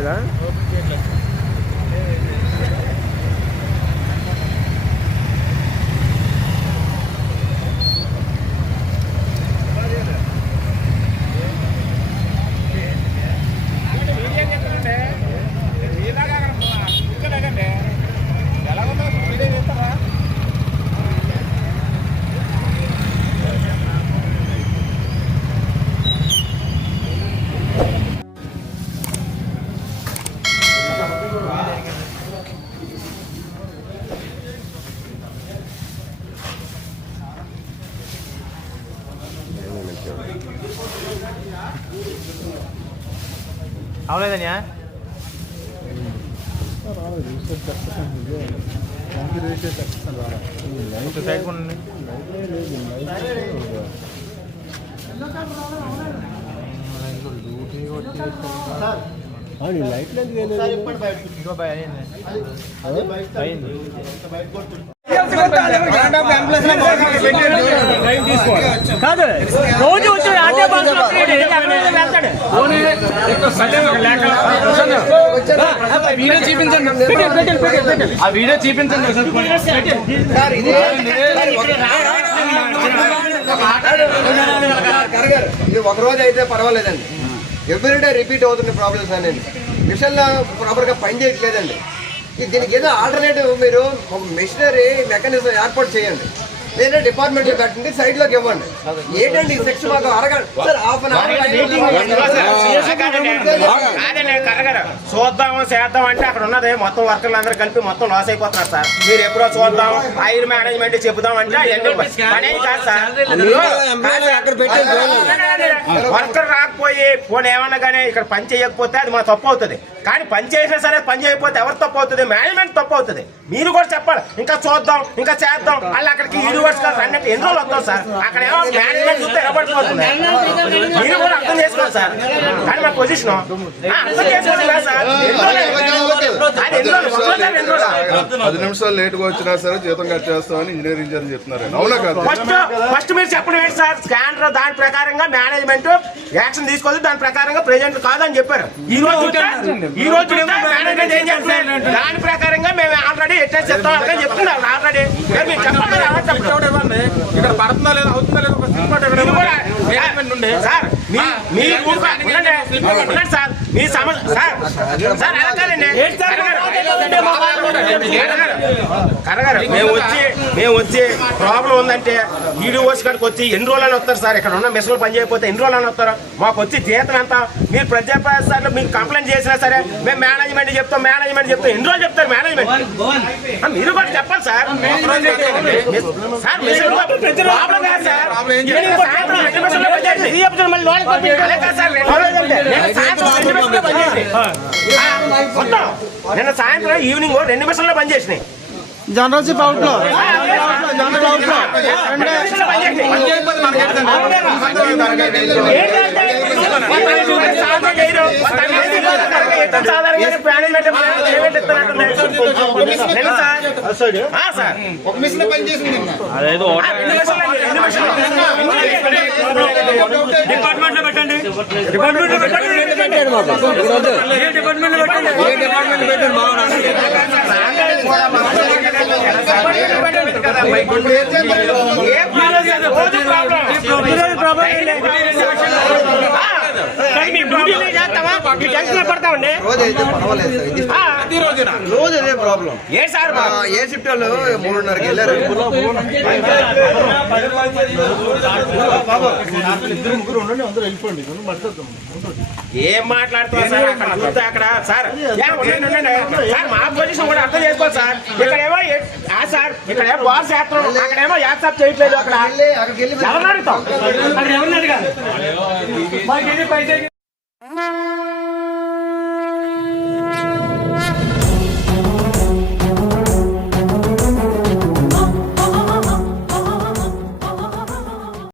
చేయట్లేదా? అవలేదన్యా సైడ్ కొనండి. లైట్లు ఇంకో భయ అయింది. కాదు రోజు వచ్చి ఆటే ఆ వీడియో చూపించండి. ఇది ఒక రోజు అయితే పర్వాలేదండి, ఎవ్రీడే రిపీట్ అవుతున్న ప్రాబ్లమ్స్ అనేది మిషన్లో ప్రాపర్గా పని చేయట్లేదండి. దీనికి ఏదో ఆల్టర్నేటివ్ మీరు ఒక మిషనరీ మెకానిజం ఏర్పాటు చేయండి, లేదా డిపార్ట్మెంట్ కట్టండి, సైడ్ లోకి ఇవ్వండి. ఏంటండి సెక్స్ మాకు అరగంట సార్, హాఫ్ అన్ అవర్ చూద్దాం చేద్దాం అంటే అక్కడ ఉన్నది మొత్తం వర్కర్లు అందరూ కలిపి మొత్తం లాస్ అయిపోతున్నారు సార్. మీరు ఎప్పుడో చూద్దాం హైర్ మేనేజ్మెంట్ చెబుదాం అంటే పనే కాదు సార్. వర్కర్ రాకపోయి పోనీ ఏమన్నా కానీ ఇక్కడ పని చేయకపోతే అది మా తప్పు అవుతుంది. కానీ పని చేసినా సరే పని చేయకపోతే ఎవరు తప్పు అవుతుంది? మేనేజ్మెంట్ తప్పు అవుతుంది. మీరు కూడా చెప్పాలి ఇంకా చూద్దాం ఇంకా చేద్దాం వాళ్ళు అక్కడికి యూనివర్సిటీ అన్నట్టు ఎన్ని రోజులు వస్తాం సార్. అక్కడ ఏమో మేనేజ్మెంట్ చూస్తే ఎడబడిపోతుంది. మీరు కూడా అర్థం చేసుకోవాలి సార్. కానీ మా పొజిషన్ అర్థం చేసుకోవాలి సార్. 10 నిమిషాలు లేట్గా వచ్చినా సరే జీతం కట్ చేస్తామని ఇంజనీరింగ్ ఇంజనీర్ చెప్తున్నారు. అవునా కాదు? ఫస్ట్ మీరు చెప్పడం ఏంటి సార్? స్కానర్ దాని ప్రకారంగా మేనేజ్మెంట్ యాక్షన్ తీసుకోవాలి, దాని ప్రకారంగా ప్రెజెంట్ కాదని చెప్పారు. ఈ రోజు మేనేజ్మెంట్ ఏం చేస్తారు? దాని ప్రకారంగా మేము ఆల్రెడీ ఎట్లా చెప్తాం అని చెప్తున్నారు. ఆల్రెడీ మీరు చెప్పండి ఇక్కడ పడుతుందా లేదా అవుతుందా లేదా సార్. మీ సమస్య సార్ సార్ అడగాలండి. మేము వచ్చి ప్రాబ్లం ఉందంటే ఈడీఓస్ కాడికి వచ్చి ఎన్ని రోజులని వస్తారు సార్? ఇక్కడ ఉన్న మెషన్లు పని చేయకపోతే ఎన్ని రోజులని వస్తారు? మాకు వచ్చి జీతం ఎంత? మీరు ప్రజాప్రసాద్లో మీకు కంప్లైంట్ చేసినా సరే మేము మేనేజ్మెంట్ చెప్తాం ఎన్ని రోజులు చెప్తారు మేనేజ్మెంట్? మీరు కూడా చెప్పాలి సార్. సార్ మెషిన్ ప్రాబ్లం కాదు సార్. నిన్న సాయంత్రం ఈవినింగ్ 2 నిమిషాల్లో పని చేసినాయి. జనరల్ అవుట్ లో డిపార్ట్మెంట్ లో పెట్టండి. పడతామండి రోజు అదే ప్రాబ్లం. ఏ సార్ ఏ షిఫ్ట్ వాళ్ళు 3:30కి వెళ్ళారు. ఏం మాట్లాడుతున్నారు సార్? అక్కడ చూస్తే అక్కడ సార్ సార్ మా పొజిషన్ కూడా అర్థం చేసుకోవాలి సార్. ఇక్కడేమో సార్ ఇక్కడేమో బాస్ చేస్తాం, అక్కడేమో యాక్సెప్ట్ చేయట్లేదు. అక్కడ ఎవరిని అడుగుతాం?